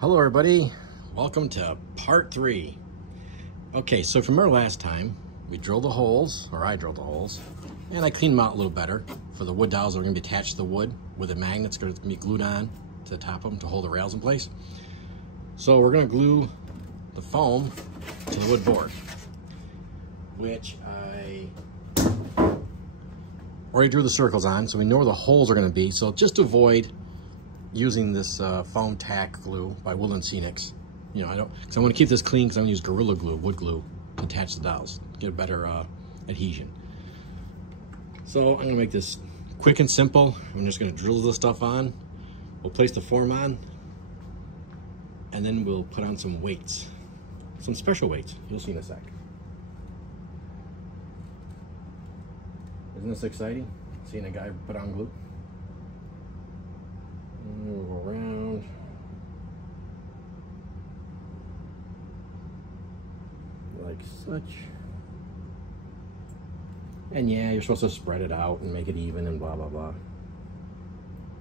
Hello everybody, welcome to part 3. Okay, so from our last time, we drilled the holes, or I drilled the holes, and I cleaned them out a little better for the wood dowels that are going to be attached to the wood with the magnets going to be glued on to the top of them to hold the rails in place. So we're going to glue the foam to the wood board, which I already drew the circles on, so we know where the holes are going to be. So just to avoid using this foam tack glue by Woodland Scenics, you know, I want to keep this clean because I'm going to use Gorilla Glue, wood glue, to attach the dowels, get a better adhesion. So I'm going to make this quick and simple. I'm just going to drill the stuff on. We'll place the form on, and then we'll put on some weights, some special weights. You'll see in a sec. Isn't this exciting? Seeing a guy put on glue. Move around. Like such. And yeah, you're supposed to spread it out and make it even and blah, blah, blah.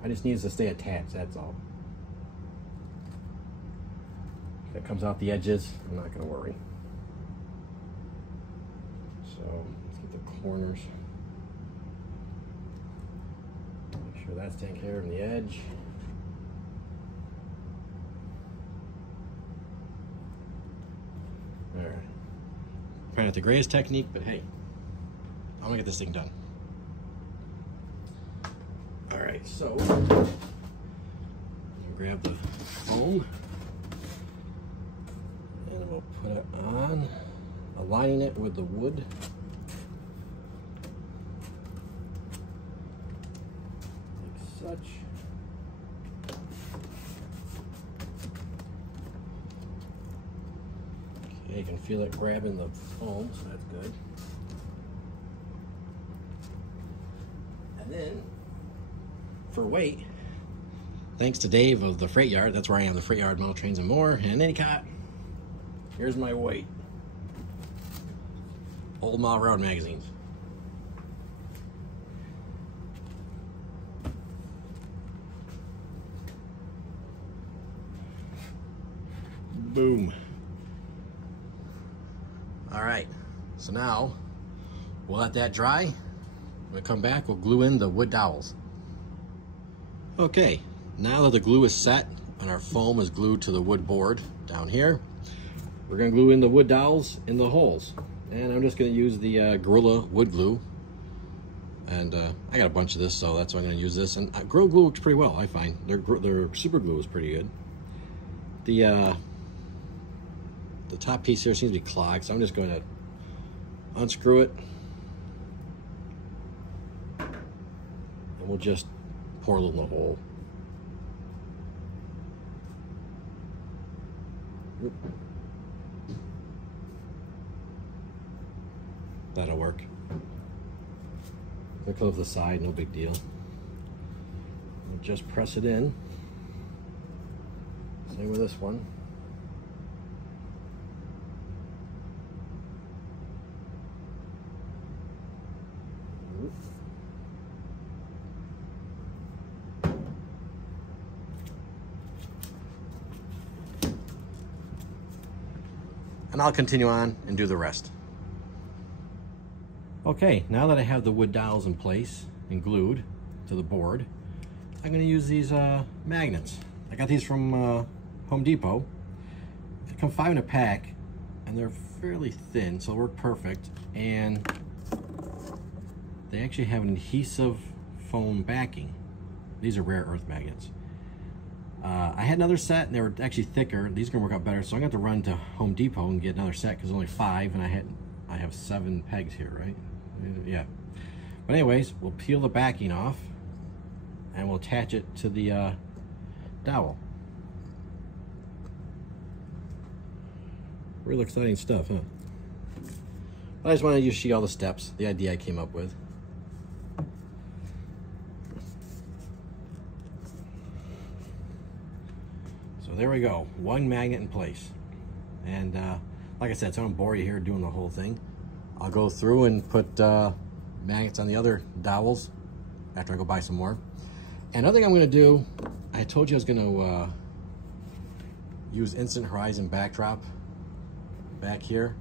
I just need it to stay attached, that's all. If it comes out the edges, I'm not gonna worry. So let's get the corners. Make sure that's taken care of on the edge. All right. Probably not the greatest technique, but hey, I'm gonna get this thing done. All right, so grab the foam and we'll put it on, aligning it with the wood. Like such. You can feel it grabbing the foam, so that's good. And then, for weight, thanks to Dave of the Freight Yard, that's where I am, the Freight Yard Model Trains and More, and Endicott. Here's my weight. Old Mile Road magazines. Boom. All right, so now we'll let that dry. When we come back, we'll glue in the wood dowels. Okay, now that the glue is set and our foam is glued to the wood board down here, we're gonna glue in the wood dowels in the holes. And I'm just gonna use the Gorilla wood glue. And I got a bunch of this, so that's why I'm gonna use this. And Gorilla glue works pretty well, I find. Their super glue is pretty good. The top piece here seems to be clogged, so I'm just going to unscrew it. And we'll just pour a little in the hole. That'll work. Look over the side, no big deal. We'll just press it in. Same with this one. And I'll continue on and do the rest. Okay, now that I have the wood dowels in place and glued to the board, I'm going to use these magnets. I got these from Home Depot. They come 5 in a pack, and they're fairly thin, so they work perfect. And they actually have an adhesive foam backing. These are rare earth magnets. I had another set and they were actually thicker. These are gonna work out better, so I'm gonna have to run to Home Depot and get another set because there's only 5 and I have 7 pegs here, right? Yeah. But anyways, we'll peel the backing off and we'll attach it to the dowel. Real exciting stuff, huh? I just wanted you to see all the steps, the idea I came up with. So there we go, 1 magnet in place. And like I said, so I don't bore you here doing the whole thing. I'll go through and put magnets on the other dowels after I go buy some more. And another thing I'm gonna do, I told you I was gonna use instant horizon backdrop back here.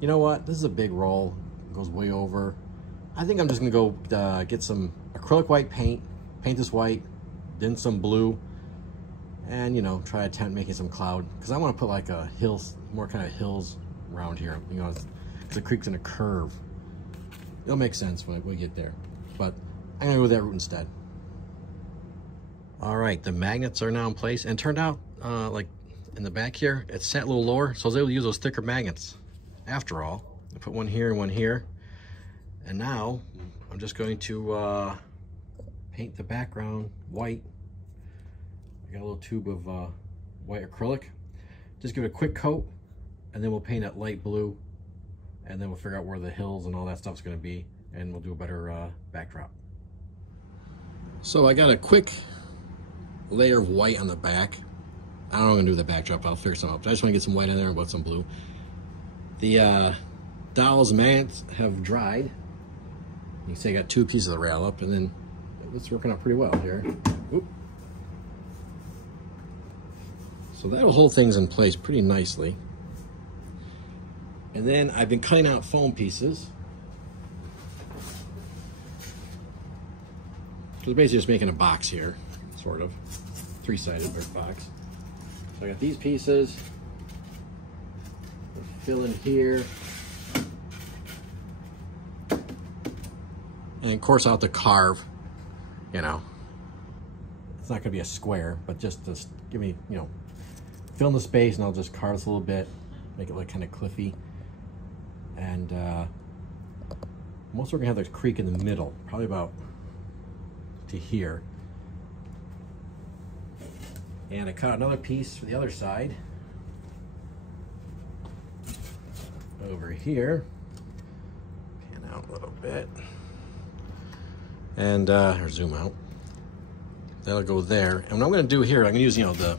You know what? This is a big roll. It goes way over. I think I'm just gonna go get some acrylic white paint, paint this white, then some blue, and you know, try to attempt making some cloud, because I want to put like a hills, more kind of hills around here. You know, because the creek's in a curve. It'll make sense when we get there, but I'm gonna go with that route instead. All right, the magnets are now in place, and it turned out like in the back here, it sat a little lower, so I was able to use those thicker magnets. After all, I put one here and one here, and now I'm just going to paint the background white. I got a little tube of white acrylic. Just give it a quick coat, and then we'll paint it light blue, and then we'll figure out where the hills and all that stuff's going to be, and we'll do a better backdrop. So I got a quick layer of white on the back. I don't know what I'm going to do with the backdrop, but I'll figure something out. But I just want to get some white on there and put some blue. The dowels and magnets have dried. You can see I got 2 pieces of rail up, and then it's working out pretty well here. Oop. So that'll hold things in place pretty nicely. And then I've been cutting out foam pieces. So basically just making a box here, sort of. 3-sided box. So I got these pieces. Fill in here. And of course I'll have to carve, you know. It's not gonna be a square, but just to give me, you know, fill in the space, and I'll just carve this a little bit, make it look kind of cliffy. And most we're gonna have the creek in the middle, probably about to here. And I cut another piece for the other side. Over here. Pan out a little bit. And or zoom out. That'll go there. And what I'm gonna do here, I'm gonna use, you know, the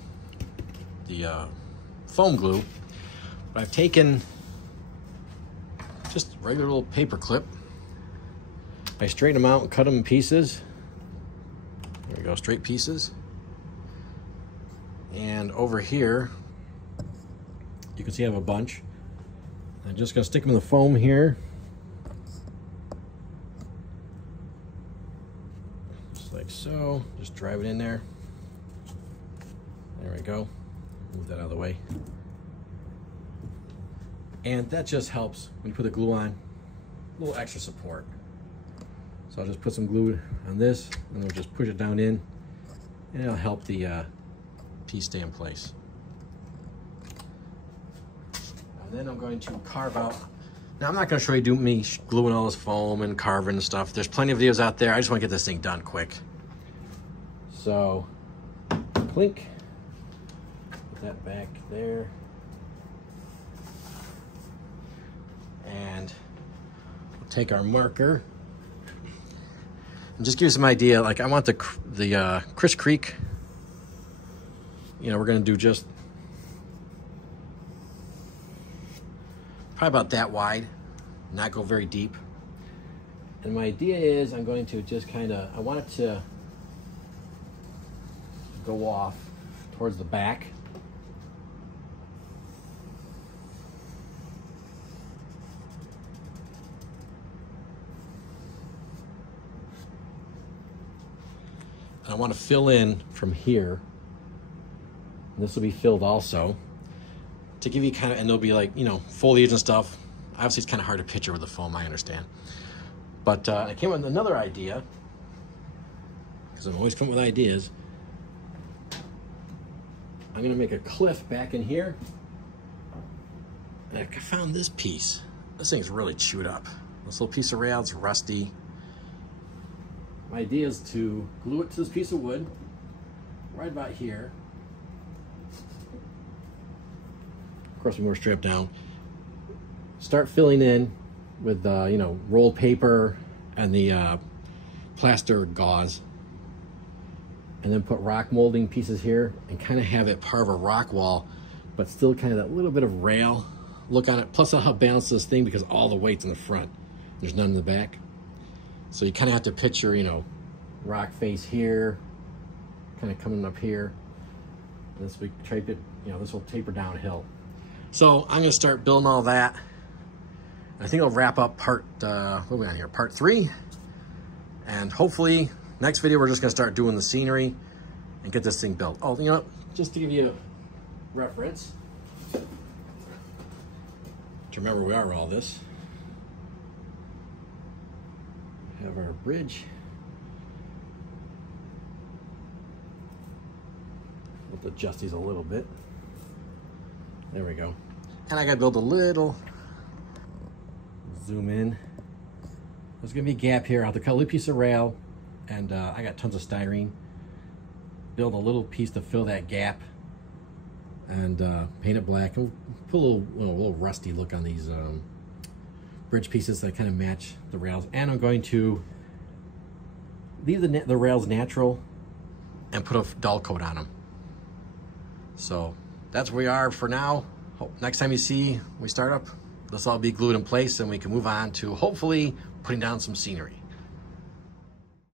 foam glue. But I've taken just a regular little paper clip. I straighten them out and cut them in pieces. There we go, straight pieces. And over here, you can see I have a bunch. I'm just gonna stick them in the foam here. Just like so, just drive it in there. There we go. Move that out of the way. And that just helps when you put the glue on, a little extra support. So I'll just put some glue on this, and we'll just push it down in, and it'll help the piece stay in place. And then I'm going to carve out. Now I'm not going to show you me gluing all this foam and carving and stuff. There's plenty of videos out there. I just want to get this thing done quick. So, clink. Put that back there. And we'll take our marker and just give you some idea. Like I want the Chris Creek. You know, we're going to do just probably about that wide, not go very deep. And my idea is I'm going to just kind of, I want it to go off towards the back. And I want to fill in from here. And this will be filled also, to give you kind of, and there'll be like, you know, foliage and stuff. Obviously it's kind of hard to picture with the foam, I understand. But I came up with another idea, because I'm always coming with ideas. I'm gonna make a cliff back in here. And I found this piece. This thing's really chewed up. This little piece of rail, it's rusty. My idea is to glue it to this piece of wood, right about here. Of course, we're strapped down. Start filling in with, you know, rolled paper and the plaster gauze. And then put rock molding pieces here and kind of have it part of a rock wall, but still kind of that little bit of rail look on it. Plus I'll help balance this thing because all the weight's in the front. There's none in the back. So you kind of have to picture, you know, rock face here, kind of coming up here. This we tape it, you know, this will taper downhill. So I'm gonna start building all that. I think I'll wrap up part, what are we on here? Part 3. And hopefully next video, we're just gonna start doing the scenery and get this thing built. Oh, you know, just to give you a reference, to remember where we are with all this. We have our bridge. We'll adjust these a little bit. There we go. And I gotta build a little, zoom in. There's gonna be a gap here. I'll have to cut a little piece of rail, and I got tons of styrene. Build a little piece to fill that gap, and paint it black, and put a little rusty look on these bridge pieces that kind of match the rails. And I'm going to leave the rails natural and put a dull coat on them. So that's where we are for now. Next time you see we start up, this will all be glued in place, and we can move on to hopefully putting down some scenery.